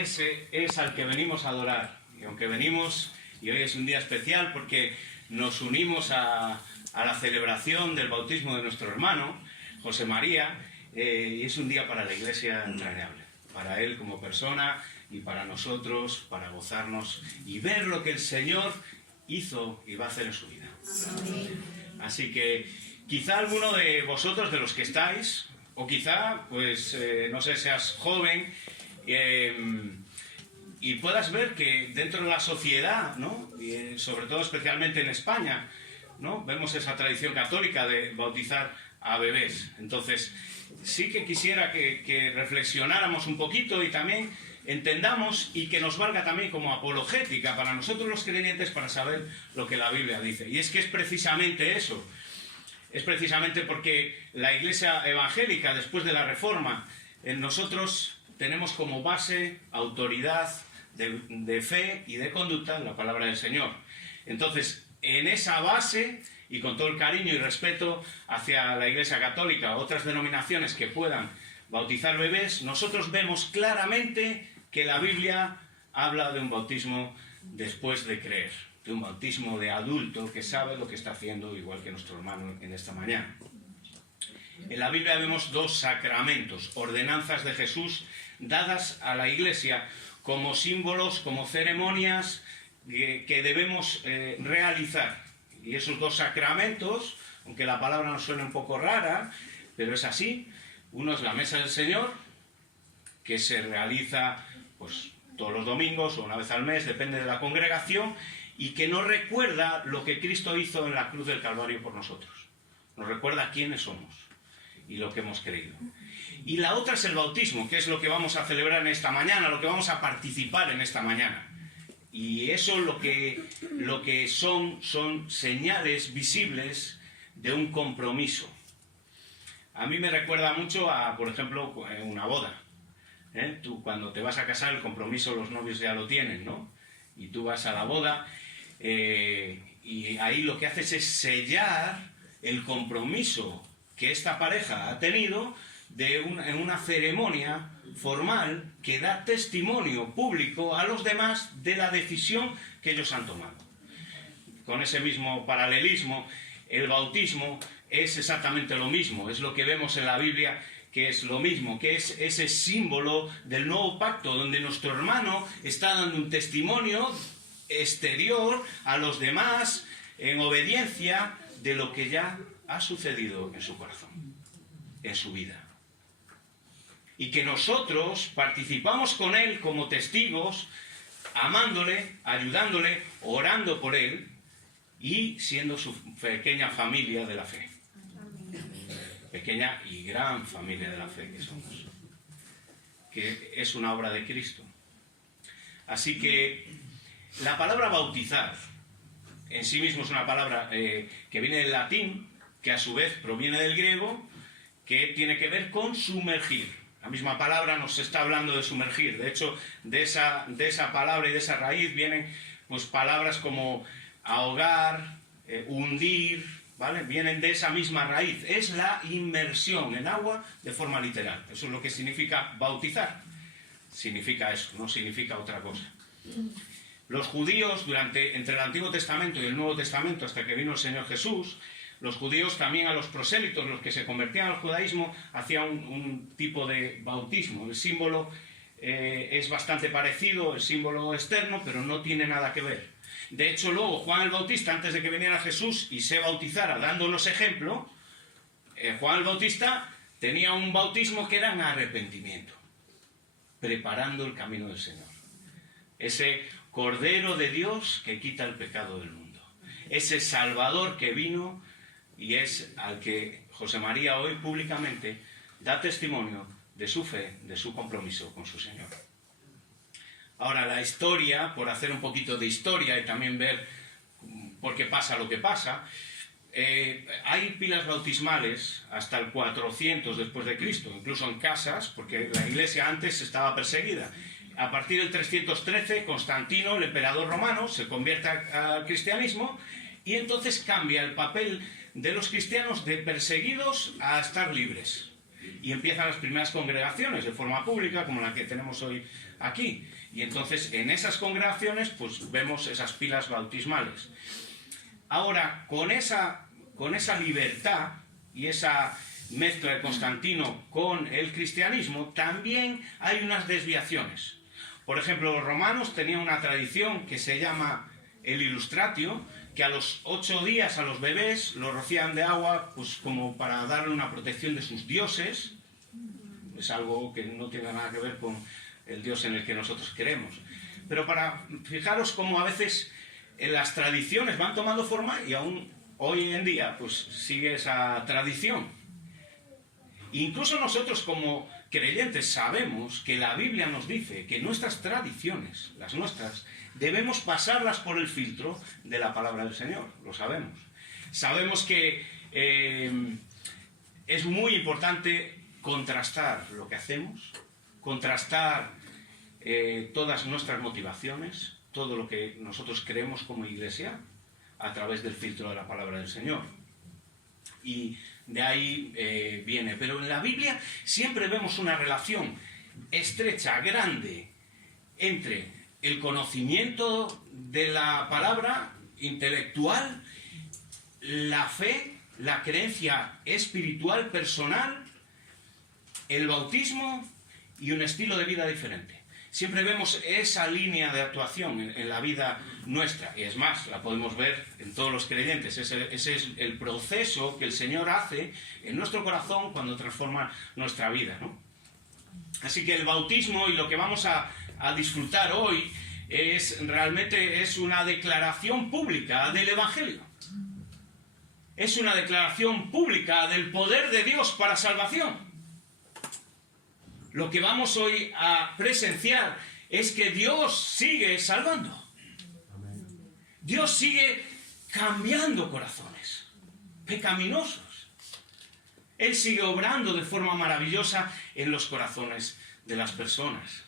ese es al que venimos a adorar. Y aunque venimos, y hoy es un día especial porque nos unimos a la celebración del bautismo de nuestro hermano, José María, y es un día para la Iglesia entrañable, para él como persona y para nosotros, para gozarnos y ver lo que el Señor hizo y va a hacer en su vida. Así que quizá alguno de vosotros, de los que estáis, o quizá, pues, no sé, seas joven y puedas ver que dentro de la sociedad, ¿no? Y sobre todo especialmente en España, ¿no? Vemos esa tradición católica de bautizar a bebés. Entonces, sí que quisiera que reflexionáramos un poquito y también entendamos y que nos valga también como apologética para nosotros los creyentes para saber lo que la Biblia dice. Y es que es precisamente eso. Es precisamente porque la Iglesia evangélica, después de la Reforma, en nosotros tenemos como base autoridad de fe y de conducta la palabra del Señor. Entonces, en esa base, y con todo el cariño y respeto hacia la Iglesia Católica o otras denominaciones que puedan bautizar bebés, nosotros vemos claramente que la Biblia habla de un bautismo después de creer, de un bautismo de adulto que sabe lo que está haciendo, igual que nuestro hermano en esta mañana. En la Biblia vemos dos sacramentos, ordenanzas de Jesús dadas a la Iglesia como símbolos, como ceremonias que debemos realizar. Y esos dos sacramentos, aunque la palabra nos suene un poco rara, pero es así. Uno es la mesa del Señor, que se realiza pues todos los domingos o una vez al mes, depende de la congregación, y que nos recuerda lo que Cristo hizo en la cruz del Calvario por nosotros. Nos recuerda quiénes somos y lo que hemos creído. Y la otra es el bautismo, que es lo que vamos a celebrar en esta mañana, lo que vamos a participar en esta mañana. Y eso lo que son señales visibles de un compromiso. A mí me recuerda mucho a, por ejemplo, una boda. Tú cuando te vas a casar, el compromiso los novios ya lo tienen, ¿no? Y tú vas a la boda y ahí lo que haces es sellar el compromiso que esta pareja ha tenido en una ceremonia formal que da testimonio público a los demás de la decisión que ellos han tomado. Con ese mismo paralelismo, el bautismo es exactamente lo mismo, es lo que vemos en la Biblia, que es lo mismo, que es ese símbolo del nuevo pacto, donde nuestro hermano está dando un testimonio exterior a los demás en obediencia de lo que ya ha sucedido en su corazón, en su vida. Y que nosotros participamos con él como testigos, amándole, ayudándole, orando por él y siendo su pequeña familia de la fe. Pequeña y gran familia de la fe que somos. Que es una obra de Cristo. Así que la palabra bautizar en sí mismo es una palabra que viene del latín, que a su vez proviene del griego, que tiene que ver con sumergir. La misma palabra nos está hablando de sumergir. De hecho, de esa palabra y de esa raíz vienen pues palabras como ahogar, hundir, ¿vale? Vienen de esa misma raíz. Es la inmersión en agua de forma literal. Eso es lo que significa bautizar. Significa eso, no significa otra cosa. Los judíos, entre el Antiguo Testamento y el Nuevo Testamento, hasta que vino el Señor Jesús, los judíos también a los prosélitos, los que se convertían al judaísmo, hacían un tipo de bautismo. El símbolo es bastante parecido, el símbolo externo, pero no tiene nada que ver. De hecho, luego Juan el Bautista, antes de que viniera Jesús y se bautizara dándonos ejemplo, Juan el Bautista tenía un bautismo que era en arrepentimiento, preparando el camino del Señor. Ese Cordero de Dios que quita el pecado del mundo. Ese Salvador que vino y es al que José María hoy públicamente da testimonio de su fe, de su compromiso con su Señor. Ahora, la historia, por hacer un poquito de historia y también ver por qué pasa lo que pasa, hay pilas bautismales hasta el 400 después de Cristo, incluso en casas, porque la iglesia antes estaba perseguida. A partir del 313, Constantino, el emperador romano, se convierte al cristianismo y entonces cambia el papel de los cristianos de perseguidos a estar libres. Y empiezan las primeras congregaciones de forma pública, como la que tenemos hoy aquí. Y entonces en esas congregaciones pues vemos esas pilas bautismales. Ahora, con esa libertad y esa mezcla de Constantino con el cristianismo, también hay unas desviaciones. Por ejemplo, los romanos tenían una tradición que se llama el Illustratio, que a los 8 días a los bebés los rocían de agua pues como para darle una protección de sus dioses. Es algo que no tiene nada que ver con el Dios en el que nosotros creemos. Pero para fijaros cómo a veces las tradiciones van tomando forma y aún hoy en día pues sigue esa tradición. Incluso nosotros como creyentes sabemos que la Biblia nos dice que nuestras tradiciones, las nuestras, debemos pasarlas por el filtro de la palabra del Señor, lo sabemos. Sabemos que es muy importante contrastar lo que hacemos, contrastar todas nuestras motivaciones, todo lo que nosotros creemos como iglesia, a través del filtro de la palabra del Señor. Y de ahí viene. Pero en la Biblia siempre vemos una relación estrecha, grande, entre el conocimiento de la palabra intelectual, la fe, la creencia espiritual personal, el bautismo y un estilo de vida diferente. Siempre vemos esa línea de actuación en la vida nuestra, y es más, la podemos ver en todos los creyentes. Ese es el proceso que el Señor hace en nuestro corazón cuando transforma nuestra vida, ¿no? Así que el bautismo y lo que vamos a disfrutar hoy realmente es una declaración pública del Evangelio. Es una declaración pública del poder de Dios para salvación. Lo que vamos hoy a presenciar es que Dios sigue salvando. Dios sigue cambiando corazones pecaminosos. Él sigue obrando de forma maravillosa en los corazones de las personas.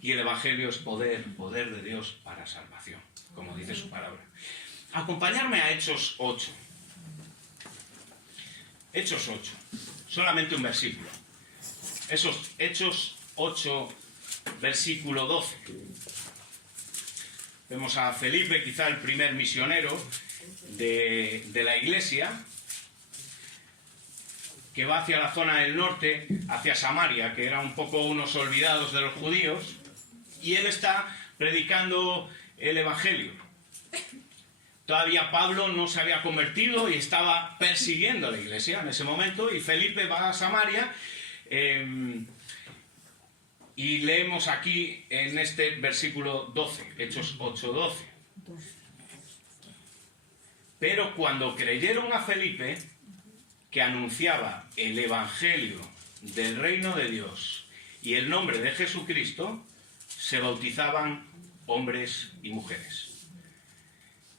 Y el Evangelio es poder de Dios para salvación, como dice su palabra. Acompañarme a Hechos 8. Hechos 8. Solamente un versículo. Esos Hechos 8, versículo 12. Vemos a Felipe, quizá el primer misionero de la iglesia, que va hacia la zona del norte, hacia Samaria, que era un poco unos olvidados de los judíos, y él está predicando el Evangelio. Todavía Pablo no se había convertido y estaba persiguiendo a la iglesia en ese momento, y Felipe va a Samaria. Y leemos aquí en este versículo 12, Hechos 8, 12. Pero cuando creyeron a Felipe, que anunciaba el Evangelio del reino de Dios y el nombre de Jesucristo, se bautizaban hombres y mujeres.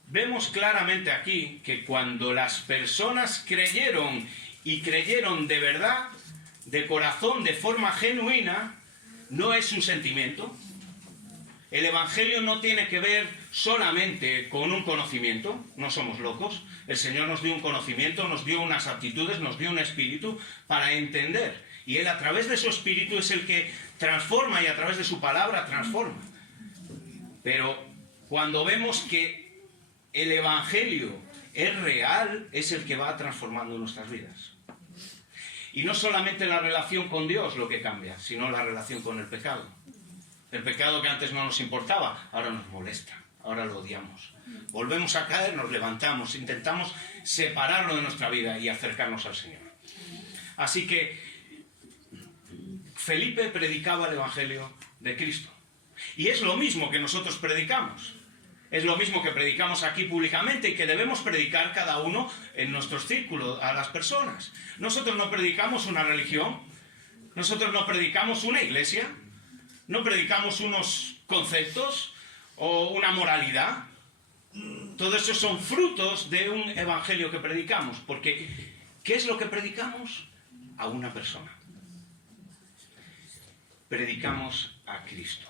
Vemos claramente aquí que cuando las personas creyeron y creyeron de verdad, de corazón, de forma genuina, no es un sentimiento. El Evangelio no tiene que ver solamente con un conocimiento, no somos locos. El Señor nos dio un conocimiento, nos dio unas aptitudes, nos dio un espíritu para entender. Y Él a través de su espíritu es el que transforma y a través de su palabra transforma. Pero cuando vemos que el Evangelio es real, es el que va transformando nuestras vidas. Y no solamente la relación con Dios lo que cambia, sino la relación con el pecado. El pecado que antes no nos importaba, ahora nos molesta, ahora lo odiamos. Volvemos a caer, nos levantamos, intentamos separarlo de nuestra vida y acercarnos al Señor. Así que Felipe predicaba el Evangelio de Cristo. Y es lo mismo que nosotros predicamos. Es lo mismo que predicamos aquí públicamente y que debemos predicar cada uno en nuestros círculos a las personas. Nosotros no predicamos una religión, nosotros no predicamos una iglesia, no predicamos unos conceptos o una moralidad. Todo eso son frutos de un evangelio que predicamos. Porque, ¿qué es lo que predicamos? A una persona. Predicamos a Cristo.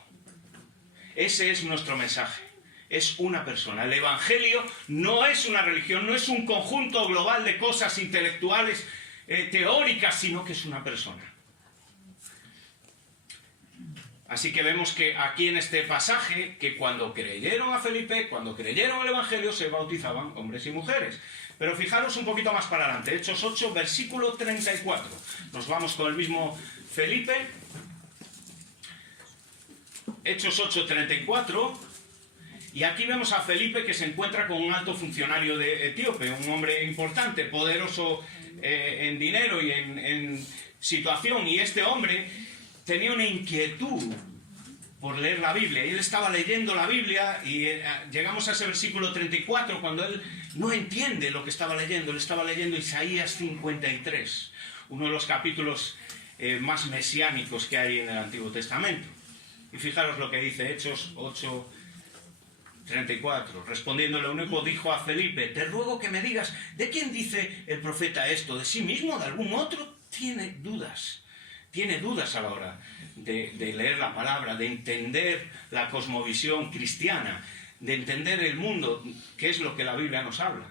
Ese es nuestro mensaje. Es una persona. El Evangelio no es una religión, no es un conjunto global de cosas intelectuales teóricas, sino que es una persona. Así que vemos que aquí en este pasaje, que cuando creyeron a Felipe, cuando creyeron el Evangelio, se bautizaban hombres y mujeres. Pero fijaros un poquito más para adelante, Hechos 8, versículo 34. Nos vamos con el mismo Felipe. Hechos 8, 34. Y aquí vemos a Felipe que se encuentra con un alto funcionario de etíope, un hombre importante, poderoso en dinero y en situación. Y este hombre tenía una inquietud por leer la Biblia. Y él estaba leyendo la Biblia y llegamos a ese versículo 34 cuando él no entiende lo que estaba leyendo. Él estaba leyendo Isaías 53, uno de los capítulos más mesiánicos que hay en el Antiguo Testamento. Y fijaros lo que dice Hechos 8, 34. Respondiendo el eunuco dijo a Felipe: te ruego que me digas, ¿de quién dice el profeta esto? ¿De sí mismo? ¿De algún otro? Tiene dudas a la hora de leer la palabra, de entender la cosmovisión cristiana, de entender el mundo, que es lo que la Biblia nos habla.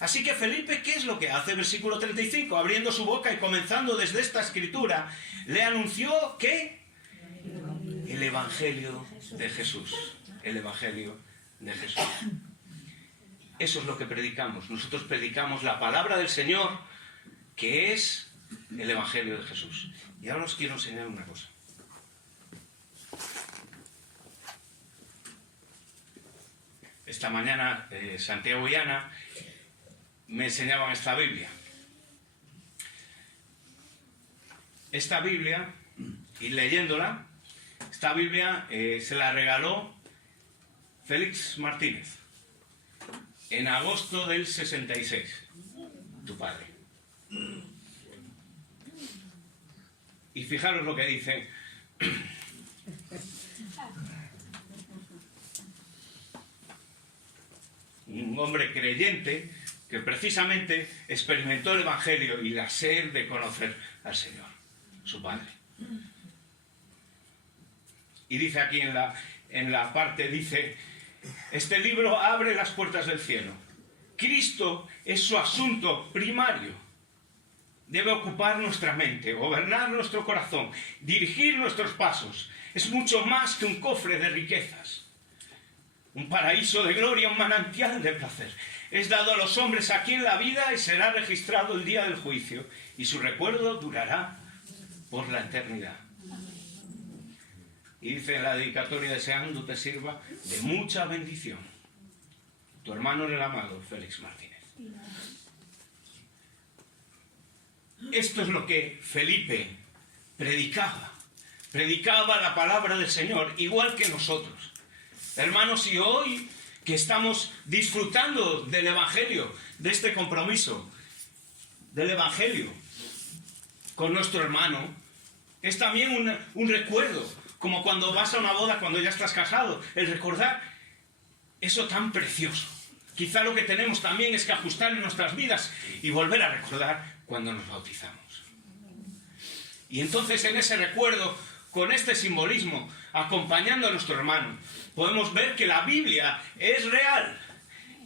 Así que Felipe, ¿qué es lo que hace? Versículo 35, abriendo su boca y comenzando desde esta escritura, le anunció que el Evangelio de Jesús. El Evangelio de Jesús. Eso es lo que predicamos. Nosotros predicamos la palabra del Señor, que es el Evangelio de Jesús. Y ahora os quiero enseñar una cosa. Esta mañana Santiago y Ana me enseñaban esta Biblia. Esta Biblia, y leyéndola, esta Biblia se la regaló Félix Martínez en agosto del 66, tu padre. Y fijaros lo que dice. Un hombre creyente que precisamente experimentó el Evangelio y la sed de conocer al Señor, su Padre. Y dice aquí en la parte, dice: este libro abre las puertas del cielo. Cristo es su asunto primario. Debe ocupar nuestra mente, gobernar nuestro corazón, dirigir nuestros pasos. Es mucho más que un cofre de riquezas, un paraíso de gloria, un manantial de placer. Es dado a los hombres aquí en la vida y será registrado el día del juicio, y su recuerdo durará por la eternidad. Y dice en la dedicatoria: deseando te sirva de mucha bendición. Tu hermano en el amado, Félix Martínez. Esto es lo que Felipe predicaba. Predicaba la palabra del Señor, igual que nosotros. Hermanos, y hoy que estamos disfrutando del Evangelio, de este compromiso, del Evangelio con nuestro hermano, es también un recuerdo, como cuando vas a una boda, cuando ya estás casado, el recordar eso tan precioso. Quizá lo que tenemos también es que ajustar en nuestras vidas y volver a recordar cuando nos bautizamos. Y entonces en ese recuerdo, con este simbolismo, acompañando a nuestro hermano, podemos ver que la Biblia es real,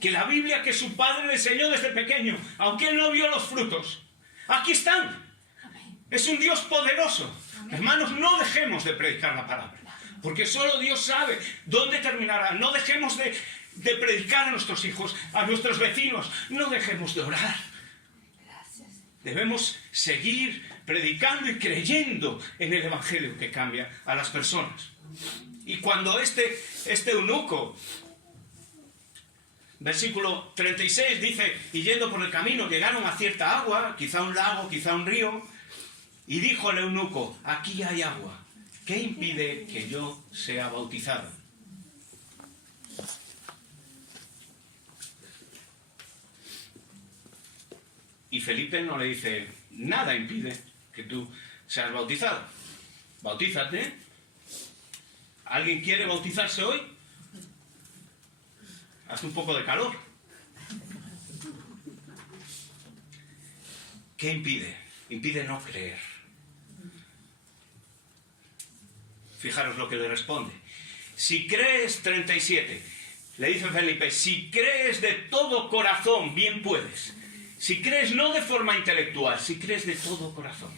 que la Biblia que su padre le enseñó desde pequeño, aunque él no vio los frutos, aquí están. Es un Dios poderoso. Hermanos, no dejemos de predicar la palabra, porque solo Dios sabe dónde terminará. No dejemos de predicar a nuestros hijos, a nuestros vecinos. No dejemos de orar. Debemos seguir predicando y creyendo en el Evangelio que cambia a las personas. Y cuando este eunuco, versículo 36, dice: y yendo por el camino llegaron a cierta agua, quizá un lago, quizá un río, y dijo el eunuco: aquí hay agua, ¿qué impide que yo sea bautizado? Y Felipe no le dice: nada impide que tú seas bautizado. Bautízate. ¿Alguien quiere bautizarse hoy? Hace un poco de calor. ¿Qué impide? Impide no creer. Fijaros lo que le responde. Si crees, 37, le dice Felipe: si crees de todo corazón, bien puedes. Si crees no de forma intelectual, si crees de todo corazón.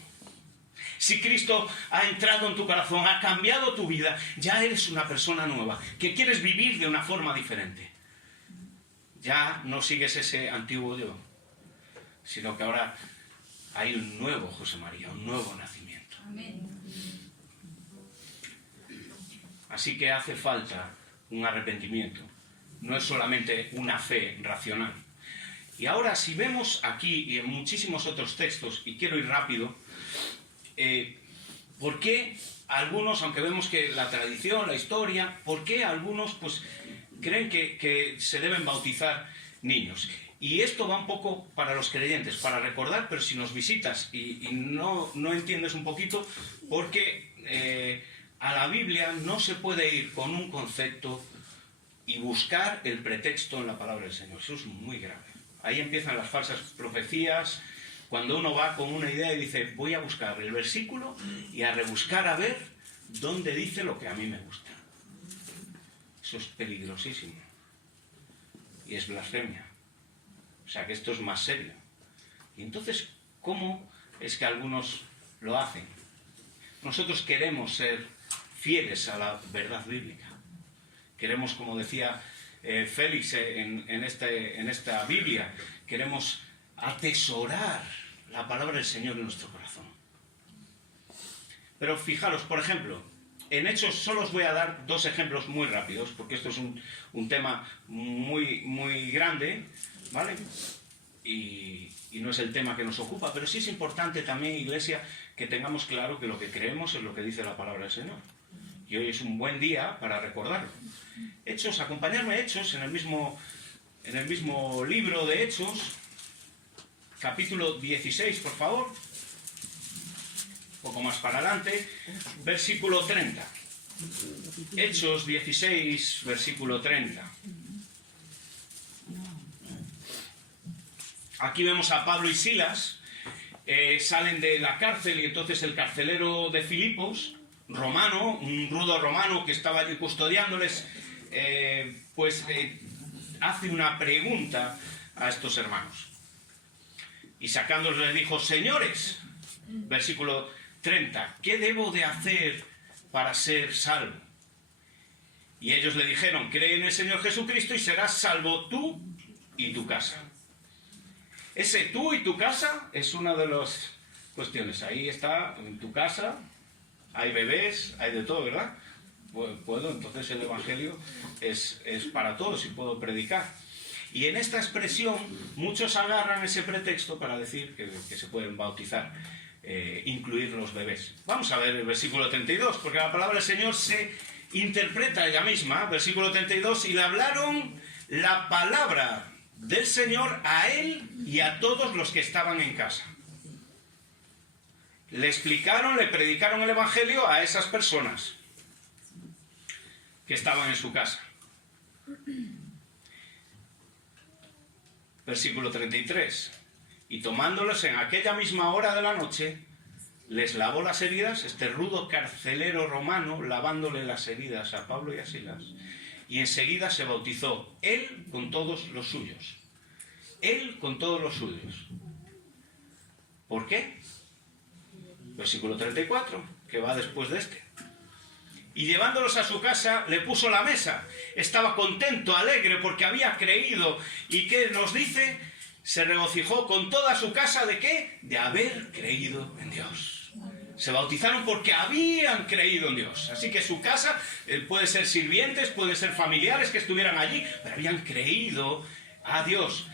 Si Cristo ha entrado en tu corazón, ha cambiado tu vida, ya eres una persona nueva, que quieres vivir de una forma diferente. Ya no sigues ese antiguo yo, sino que ahora hay un nuevo José María, un nuevo nacimiento. Amén. Así que hace falta un arrepentimiento, no es solamente una fe racional. Y ahora, si vemos aquí y en muchísimos otros textos, y quiero ir rápido, ¿por qué algunos, aunque vemos que la tradición, la historia, por qué algunos pues creen que se deben bautizar niños? Y esto va un poco para los creyentes, para recordar, pero si nos visitas y no entiendes un poquito, porque a la Biblia no se puede ir con un concepto y buscar el pretexto en la palabra del Señor. Eso es muy grave. Ahí empiezan las falsas profecías, cuando uno va con una idea y dice, voy a buscar el versículo y a rebuscar a ver dónde dice lo que a mí me gusta. Eso es peligrosísimo. Y es blasfemia. O sea que esto es más serio. Y entonces, ¿cómo es que algunos lo hacen? Nosotros queremos ser fieles a la verdad bíblica. Queremos, como decía Félix en esta Biblia, queremos atesorar la palabra del Señor en nuestro corazón. Pero fijaros, por ejemplo, en Hechos solo os voy a dar dos ejemplos muy rápidos, porque esto es un tema muy grande, ¿vale? Y no es el tema que nos ocupa, pero sí es importante también, Iglesia, que tengamos claro que lo que creemos es lo que dice la palabra del Señor. Y hoy es un buen día para recordarlo. Hechos, acompañarme a Hechos, en el mismo libro de Hechos, capítulo 16, por favor. Un poco más para adelante, versículo 30. Hechos 16, versículo 30. Aquí vemos a Pablo y Silas, salen de la cárcel y entonces el carcelero de Filipos, romano, un rudo romano que estaba allí custodiándoles, hace una pregunta a estos hermanos. Y sacándolos les dijo, señores, versículo 30, ¿qué debo de hacer para ser salvo? Y ellos le dijeron, cree en el Señor Jesucristo y serás salvo tú y tu casa. Ese tú y tu casa es una de las cuestiones. Ahí está, en tu casa, hay bebés, hay de todo, ¿verdad? Puedo, entonces el Evangelio es para todos y puedo predicar. Y en esta expresión muchos agarran ese pretexto para decir que se pueden bautizar, incluir los bebés. Vamos a ver el versículo 32, porque la palabra del Señor se interpreta ella misma, versículo 32, y le hablaron la palabra del Señor a él y a todos los que estaban en casa. Le explicaron, le predicaron el Evangelio a esas personas que estaban en su casa. Versículo 33. Y tomándolos en aquella misma hora de la noche, les lavó las heridas, este rudo carcelero romano, lavándole las heridas a Pablo y a Silas. Y enseguida se bautizó, él con todos los suyos. Él con todos los suyos. ¿Por qué? Versículo 34, que va después de este. Y llevándolos a su casa, le puso la mesa. Estaba contento, alegre, porque había creído. ¿Y qué nos dice? Se regocijó con toda su casa, ¿de qué? De haber creído en Dios. Se bautizaron porque habían creído en Dios. Así que su casa puede ser sirvientes, puede ser familiares que estuvieran allí, pero habían creído a Dios.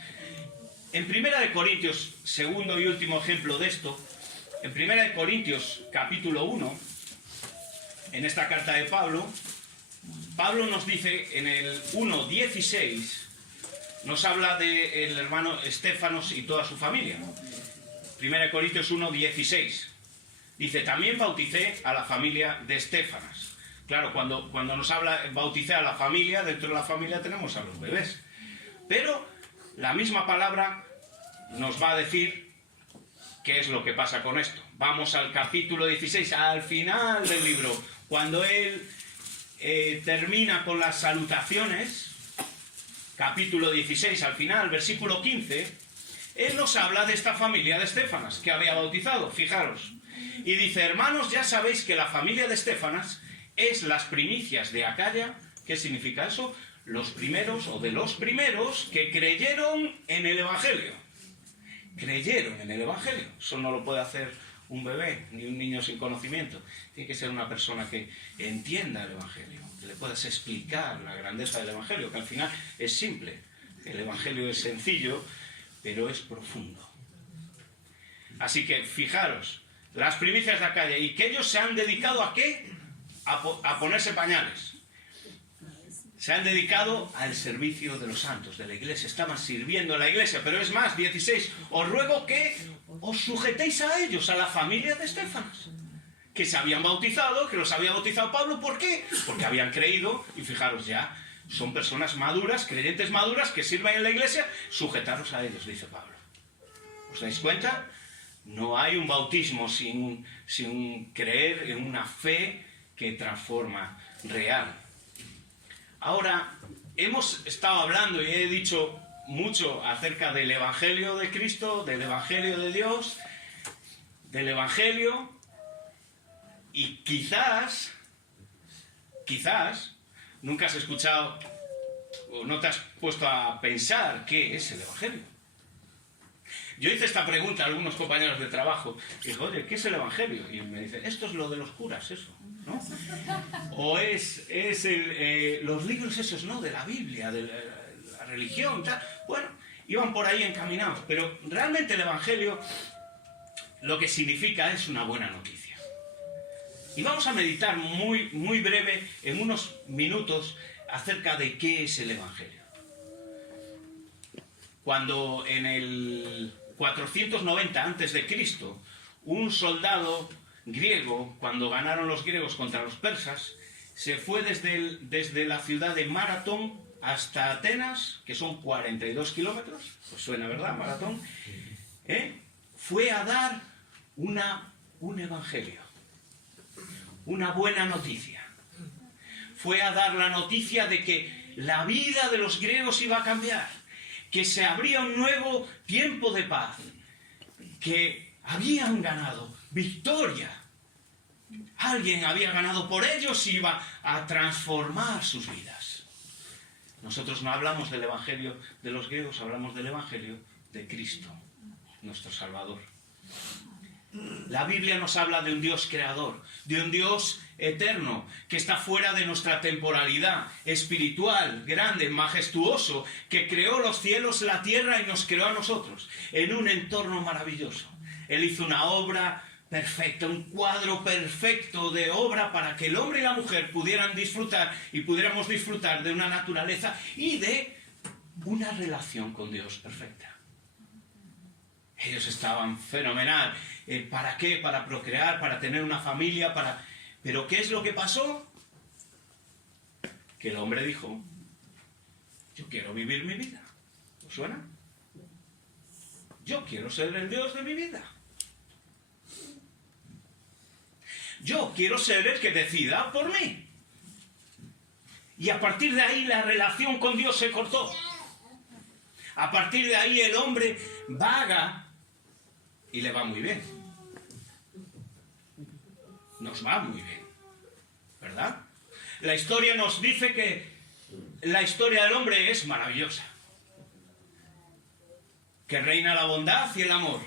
En 1 Corintios, segundo y último ejemplo de esto, en 1 Corintios capítulo 1, en esta carta de Pablo, Pablo nos dice en el 1:16, nos habla del hermano Estéfanos y toda su familia. 1 Corintios 1:16. Dice, también bauticé a la familia de Estéfanas. Claro, cuando nos habla bauticé a la familia, dentro de la familia tenemos a los bebés. Pero la misma palabra nos va a decir qué es lo que pasa con esto. Vamos al capítulo 16, al final del libro, cuando él termina con las salutaciones, capítulo 16, al final, versículo 15, él nos habla de esta familia de Estéfanas que había bautizado, fijaros. Y dice, hermanos, ya sabéis que la familia de Estéfanas es las primicias de Acaya. ¿Qué significa eso? Los primeros, o de los primeros, que creyeron en el Evangelio. Creyeron en el Evangelio. Eso no lo puede hacer un bebé, ni un niño sin conocimiento. Tiene que ser una persona que entienda el Evangelio, que le puedas explicar la grandeza del Evangelio, que al final es simple. El Evangelio es sencillo, pero es profundo. Así que, fijaros, las primicias de Acaya, y que ellos se han dedicado ¿a qué? A ponerse pañales. Se han dedicado al servicio de los santos, de la iglesia. Estaban sirviendo a la iglesia. Pero es más, 16. Os ruego que os sujetéis a ellos, a la familia de Estéfanas. Que se habían bautizado, que los había bautizado Pablo. ¿Por qué? Porque habían creído. Y fijaros ya, son personas maduras, creyentes maduras, que sirven en la iglesia. Sujetaros a ellos, dice Pablo. ¿Os dais cuenta? No hay un bautismo sin creer en una fe que transforma real. Ahora, hemos estado hablando y he dicho mucho acerca del Evangelio de Cristo, del Evangelio de Dios, del Evangelio, y quizás, nunca has escuchado o no te has puesto a pensar qué es el Evangelio. Yo hice esta pregunta a algunos compañeros de trabajo, y digo, oye, ¿qué es el Evangelio? Y me dicen, esto es lo de los curas, eso, ¿no? O es los libros esos, ¿no? De la Biblia, de la religión, tal. Bueno, iban por ahí encaminados, pero realmente el Evangelio lo que significa es una buena noticia. Y vamos a meditar muy, muy breve, en unos minutos, acerca de qué es el Evangelio. Cuando en el 490 a.C., un soldado griego, cuando ganaron los griegos contra los persas, se fue desde la ciudad de Maratón hasta Atenas, que son 42 kilómetros, pues suena, ¿verdad? Maratón. Fue a dar un evangelio, una buena noticia. Fue a dar la noticia de que la vida de los griegos iba a cambiar, que se abría un nuevo tiempo de paz, que habían ganado victoria. Alguien había ganado por ellos y iba a transformar sus vidas. Nosotros no hablamos del Evangelio de los griegos, hablamos del Evangelio de Cristo, nuestro Salvador. La Biblia nos habla de un Dios creador, de un Dios eterno, que está fuera de nuestra temporalidad, espiritual, grande, majestuoso, que creó los cielos, la tierra y nos creó a nosotros en un entorno maravilloso. Él hizo una obra perfecta, un cuadro perfecto de obra para que el hombre y la mujer pudieran disfrutar y pudiéramos disfrutar de una naturaleza y de una relación con Dios perfecta. Ellos estaban fenomenal. ¿Para qué? Para procrear, para tener una familia, para... Pero ¿qué es lo que pasó? Que el hombre dijo, yo quiero vivir mi vida. ¿Os suena? Yo quiero ser el Dios de mi vida. Yo quiero ser el que decida por mí. Y a partir de ahí la relación con Dios se cortó. A partir de ahí el hombre vaga y le va muy bien. Nos va muy bien, ¿verdad? La historia nos dice que la historia del hombre es maravillosa. Que reina la bondad y el amor.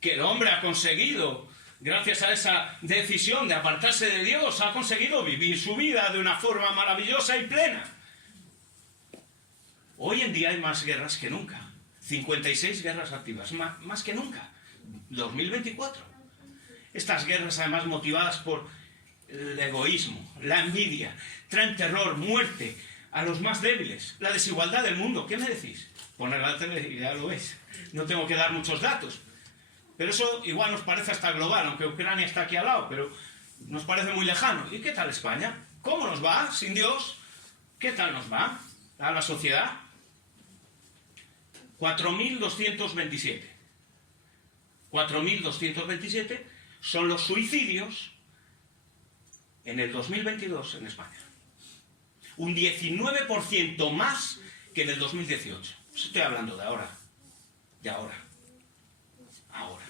Que el hombre ha conseguido, gracias a esa decisión de apartarse de Dios, ha conseguido vivir su vida de una forma maravillosa y plena. Hoy en día hay más guerras que nunca. 56 guerras activas, más que nunca. 2024. Estas guerras además motivadas por el egoísmo, la envidia, traen terror, muerte a los más débiles, la desigualdad del mundo. ¿Qué me decís? Poner la tele y ya lo veis. No tengo que dar muchos datos. Pero eso igual nos parece hasta global, aunque Ucrania está aquí al lado, pero nos parece muy lejano. ¿Y qué tal España? ¿Cómo nos va sin Dios? ¿Qué tal nos va a la sociedad? 4.227. 4.227 son los suicidios en el 2022 en España. Un 19% más que en el 2018. Estoy hablando de ahora. Ahora.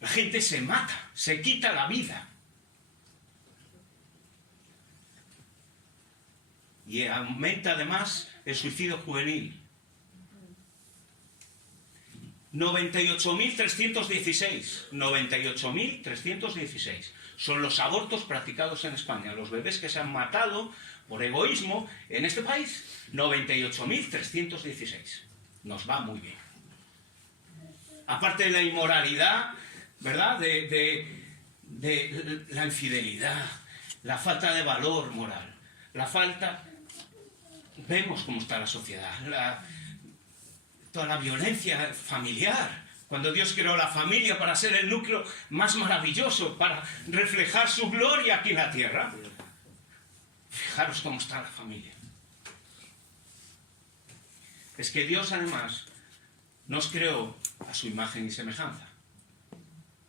La gente se mata, se quita la vida. Y aumenta además el suicidio juvenil. 98.316. 98.316. Son los abortos practicados en España. Los bebés que se han matado por egoísmo en este país. 98.316. Nos va muy bien. Aparte de la inmoralidad, ¿verdad? De la infidelidad, la falta de valor moral, la falta... Vemos cómo está la sociedad, toda la violencia familiar. Cuando Dios creó la familia para ser el núcleo más maravilloso, para reflejar su gloria aquí en la tierra. Fijaros cómo está la familia. Es que Dios además nos creó a su imagen y semejanza.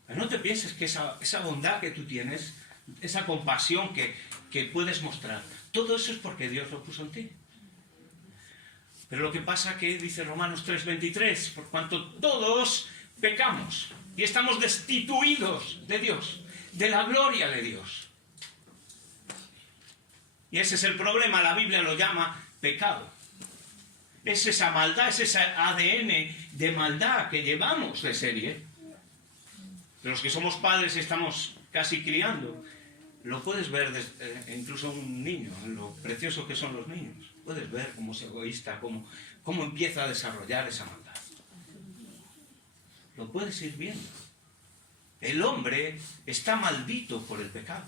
Pero no te pienses que esa bondad que tú tienes, esa compasión que puedes mostrar, todo eso es porque Dios lo puso en ti. Pero lo que pasa que dice Romanos 3:23, por cuanto todos pecamos y estamos destituidos de Dios, de la gloria de Dios. Y ese es el problema, la Biblia lo llama pecado. Es esa maldad, es ese ADN de maldad que llevamos de serie. De los que somos padres y estamos casi criando. Lo puedes ver incluso un niño, en lo precioso que son los niños. Puedes ver cómo es egoísta, cómo empieza a desarrollar esa maldad. Lo puedes ir viendo. El hombre está maldito por el pecado.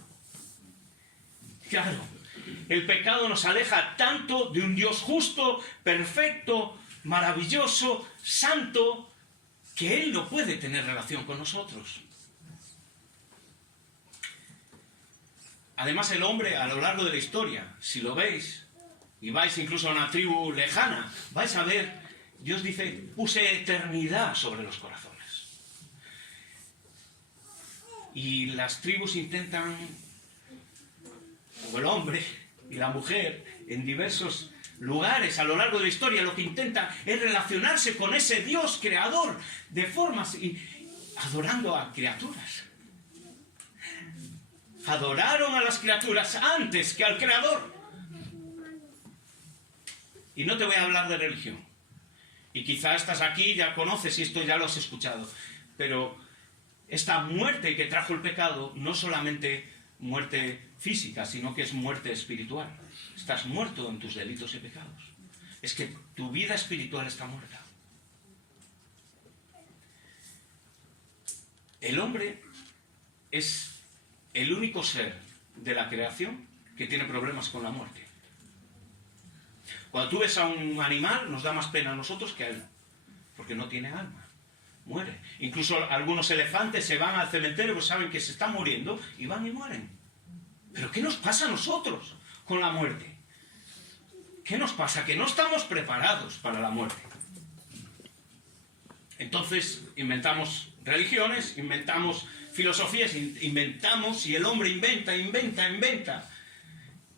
Claro, el pecado nos aleja tanto de un Dios justo, perfecto, maravilloso, santo, que Él no puede tener relación con nosotros. Además, el hombre, a lo largo de la historia, si lo veis, y vais incluso a una tribu lejana, vais a ver, Dios dice, puse eternidad sobre los corazones. Y las tribus intentan, o el hombre y la mujer, en diversos lugares a lo largo de la historia, lo que intenta es relacionarse con ese Dios creador de formas y adorando a criaturas. Adoraron a las criaturas antes que al creador. Y no te voy a hablar de religión. Y quizá estás aquí, ya conoces y esto ya lo has escuchado. Pero esta muerte que trajo el pecado, no solamente muerte física, sino que es muerte espiritual. Estás muerto en tus delitos y pecados. Es que tu vida espiritual está muerta. El hombre es el único ser de la creación que tiene problemas con la muerte. Cuando tú ves a un animal, nos da más pena a nosotros que a él, porque no tiene alma, muere. Incluso algunos elefantes se van al cementerio, pues saben que se están muriendo y van y mueren. ¿Pero qué nos pasa a nosotros con la muerte? ¿Qué nos pasa? Que no estamos preparados para la muerte. Entonces inventamos religiones, inventamos filosofías, inventamos, y el hombre inventa.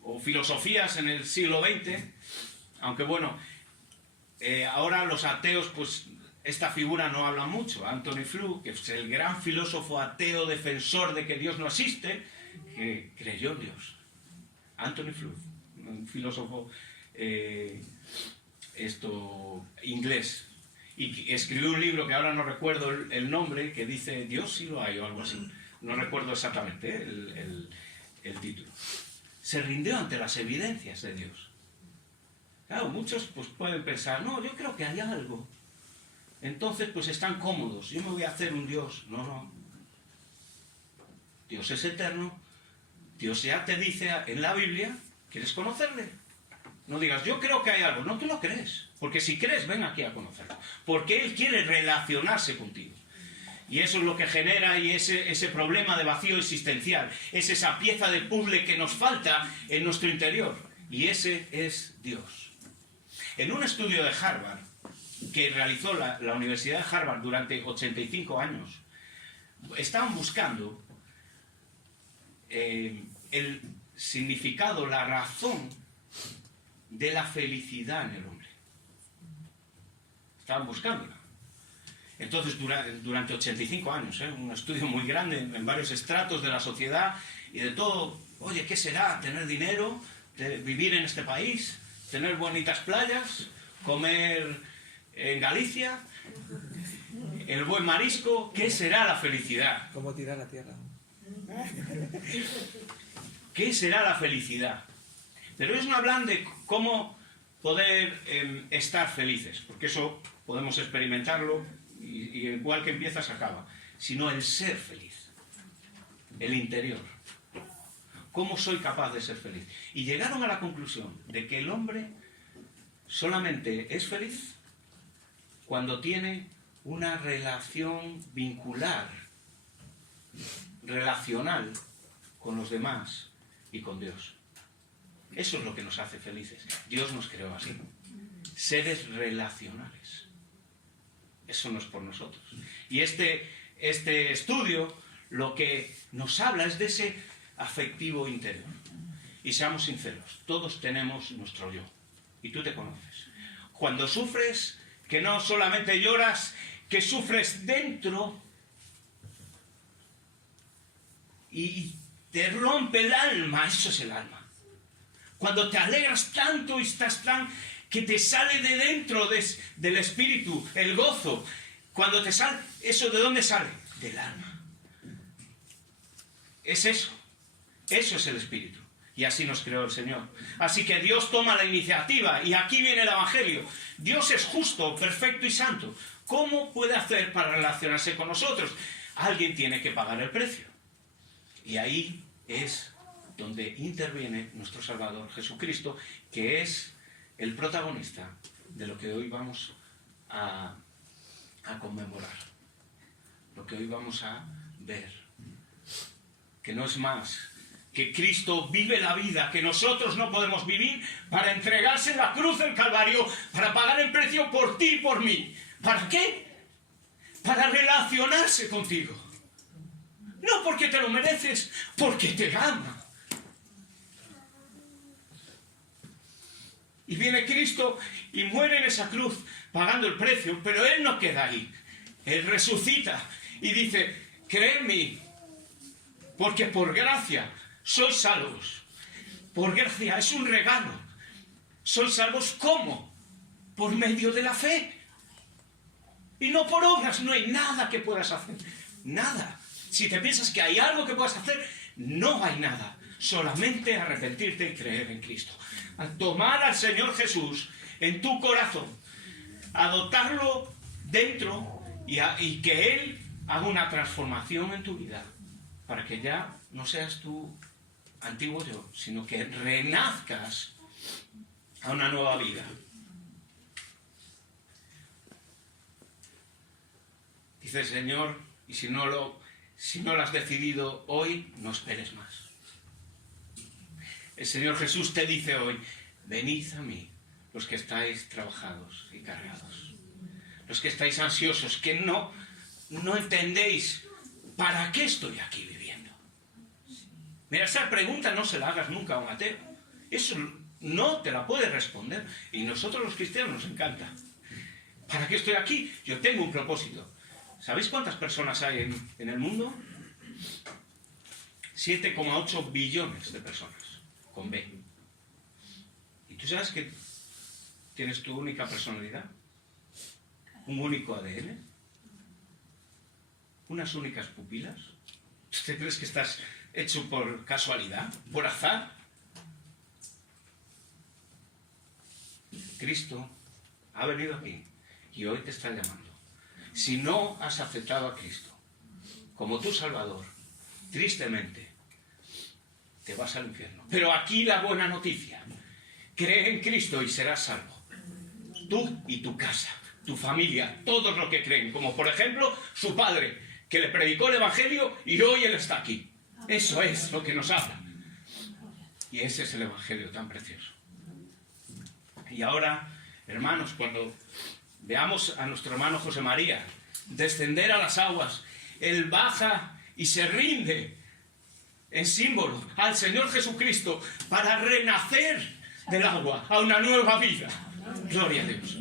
O filosofías en el siglo XX, aunque bueno, ahora los ateos, pues esta figura no habla mucho. Anthony Flew, que es el gran filósofo ateo defensor de que Dios no existe, que creyó en Dios. Anthony Flew, un filósofo inglés. Y escribió un libro que ahora no recuerdo el nombre, que dice Dios sí lo hay o algo así. No recuerdo exactamente el título. Se rindió ante las evidencias de Dios. Claro, muchos pues pueden pensar, no, yo creo que hay algo. Entonces pues están cómodos, yo me voy a hacer un Dios. No. Dios es eterno. Dios ya te dice en la Biblia, ¿quieres conocerle? No digas, yo creo que hay algo. No, tú lo crees. Porque si crees, ven aquí a conocerlo. Porque Él quiere relacionarse contigo. Y eso es lo que genera y ese problema de vacío existencial. Es esa pieza de puzzle que nos falta en nuestro interior. Y ese es Dios. En un estudio de Harvard, que realizó la Universidad de Harvard durante 85 años, estaban buscando el significado, la razón de la felicidad en el hombre. estaban buscándola. Entonces, durante 85 años, un estudio muy grande en varios estratos de la sociedad y de todo, oye, ¿qué será tener dinero, vivir en este país, tener bonitas playas, comer en Galicia, el buen marisco? ¿Qué será la felicidad? ¿Cómo tirar la tierra? ¿Qué será la felicidad? Pero ellos no hablan de cómo poder estar felices, porque eso podemos experimentarlo y igual que empieza se acaba, sino el ser feliz, el interior. ¿Cómo soy capaz de ser feliz? Y llegaron a la conclusión de que el hombre solamente es feliz cuando tiene una relación vincular, relacional con los demás y con Dios. Eso es lo que nos hace felices. Dios nos creó así, seres relacionales. Eso no es por nosotros. Y este estudio lo que nos habla es de ese afectivo interior. Y seamos sinceros, todos tenemos nuestro yo. Y tú te conoces. Cuando sufres, que no solamente lloras, que sufres dentro y te rompe el alma, eso es el alma. Cuando te alegras tanto y estás tan que te sale de dentro del espíritu, el gozo. Cuando te sale, ¿eso de dónde sale? Del alma. Es eso. Eso es el espíritu. Y así nos creó el Señor. Así que Dios toma la iniciativa. Y aquí viene el Evangelio. Dios es justo, perfecto y santo. ¿Cómo puede hacer para relacionarse con nosotros? Alguien tiene que pagar el precio. Y ahí es donde interviene nuestro Salvador Jesucristo, que es el protagonista de lo que hoy vamos a conmemorar, lo que hoy vamos a ver, que no es más que Cristo vive la vida que nosotros no podemos vivir para entregarse en la cruz del Calvario, para pagar el precio por ti y por mí. ¿Para qué? Para relacionarse contigo. No porque te lo mereces, porque te ama. Y viene Cristo y muere en esa cruz pagando el precio, pero Él no queda ahí. Él resucita y dice, creedme, porque por gracia sois salvos. Por gracia, es un regalo. Sois salvos ¿cómo? Por medio de la fe. Y no por obras, no hay nada que puedas hacer. Nada. Si te piensas que hay algo que puedas hacer, no hay nada. Solamente arrepentirte y creer en Cristo. A tomar al Señor Jesús en tu corazón, adoptarlo dentro y que Él haga una transformación en tu vida, para que ya no seas tu antiguo yo, sino que renazcas a una nueva vida. Dice el Señor, y si no lo has decidido hoy, no esperes más. El Señor Jesús te dice hoy, venid a mí, los que estáis trabajados y cargados, los que estáis ansiosos, que no entendéis para qué estoy aquí viviendo. Mira, esa pregunta no se la hagas nunca a un ateo. Eso no te la puede responder. Y nosotros los cristianos nos encanta. ¿Para qué estoy aquí? Yo tengo un propósito. ¿Sabéis cuántas personas hay en el mundo? 7,8 billones de personas. Con B. ¿Y tú sabes que tienes tu única personalidad? Un único ADN. Unas únicas pupilas. ¿Tú te crees que estás hecho por casualidad? ¿Por azar? Cristo ha venido aquí y hoy te está llamando. Si no has aceptado a Cristo como tu Salvador, tristemente, te vas al infierno. Pero aquí la buena noticia. Cree en Cristo y serás salvo. Tú y tu casa, tu familia, todos los que creen. Como por ejemplo su padre, que le predicó el Evangelio y hoy él está aquí. Eso es lo que nos habla. Y ese es el Evangelio tan precioso. Y ahora, hermanos, cuando veamos a nuestro hermano José María descender a las aguas, él baja y se rinde en símbolo al Señor Jesucristo para renacer del agua a una nueva vida. Gloria a Dios.